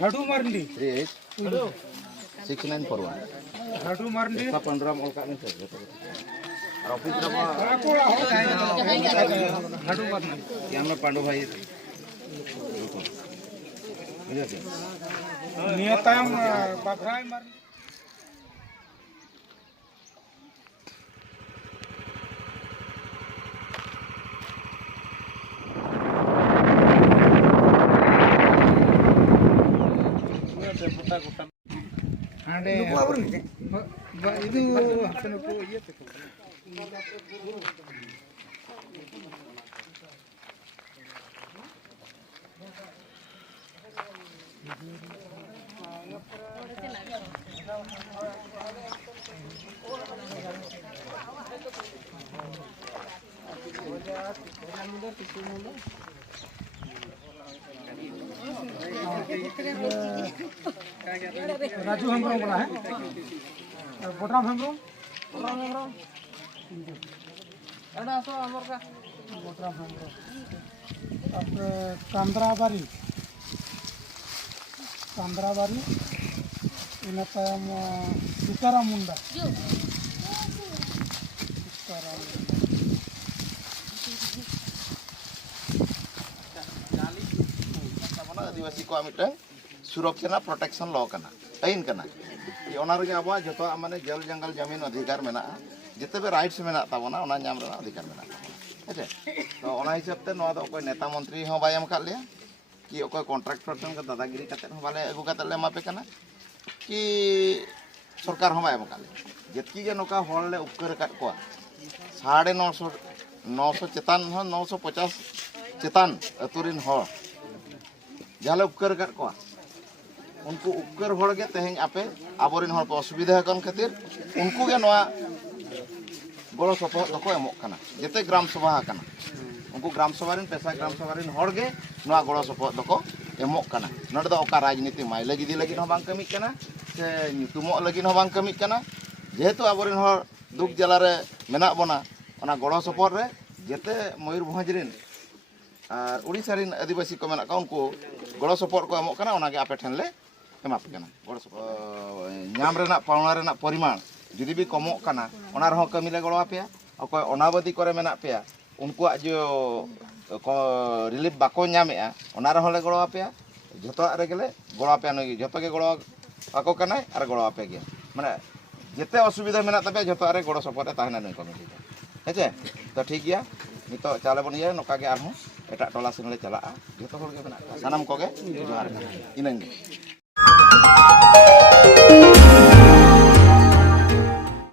Hadu Marndi 3941 Hadu Marndi 15 olka ni sir office Hadu Marndi yang में पांडु भाई नियताम बघराई Marndi Ande itu hasan itu iya tuh. Raju Hembrom बोला है बोटराम हेम्ब्रम एडा सो हमर का बोटराम हेम्ब्रम तापर कांद्राबारी ina tayam Sitaram Munda आदिवासी को मिट्टन सुरक्षा प्रोटेक्शन लॉ करना आईन करना ये ओनारगे अब जो माने जल जंगल जमीन अधिकार मेना जिते भी राइट्स मेना ताबोना ओना नाम रेना अधिकार मेना हेचे तो ओना हिसाब ते नोआ दो कोई नेता मंत्री हो बाय एम काट लिया कि कोई कॉन्ट्रैक्ट पर्सन का दादागिरी करते हो बाले अगु करते ले मापे करना कि सरकार हो बाय एम काट जितकी के नोका हॉल ले उपकर काट को 950 चेतान 950 चेतान अतुरिन हॉल जहाँ उपकर काट को उनको उपकर हॉल के तेहें आपे आबोरिन हॉल पे असुविधा कन खातिर उनको के नोआ गड़ो सपोहट दको एमोक कना जेते ग्राम सभा कना उनको ग्राम सभा रिन पैसा ग्राम सभा रिन हॉल के नोआ गड़ो सपोहट दको एमोक कना नोडे दो ओका राजनीति माइले गिदी लगी हो बांग कमी कना से ᱧᱩᱛᱩᱢᱚᱜ लगी हो बांग कमी कना जेहेतु आबोरिन हॉल दुख जला रे मेना बना ओना गड़ो सपोहट रे जेते मयूरभंज रिन और उड़ीसा रिन आदिवासी को मेना का उनको गड़ो सपोहट को एमोक कना ओना के आपे ठेन ले एमाप कना गड़ो सपोहट नाम रेना पावना रेना परिमाण जुदी भी कमोक कना ओना रहो कमी ले गड़ो आपेया अकोय अनाबदी करे मेना पेया उनको जो रिलीफ बाको नामेआ ओना रहो ले गड़ो आपेया जतो रेगेले गड़ो आपेया नगी जतो के गड़ो आको कना और गड़ो आपे गया माने जेते असुविधा मेना तबे जतो रे गड़ो सपोहट ताहना नई कमिटी हेचे तो ठीक गया नितो चाले बन ये नोका के आरहो एटा टोला सेन ले चला जतो होर के मेना सानाम को के जोहार इनंगे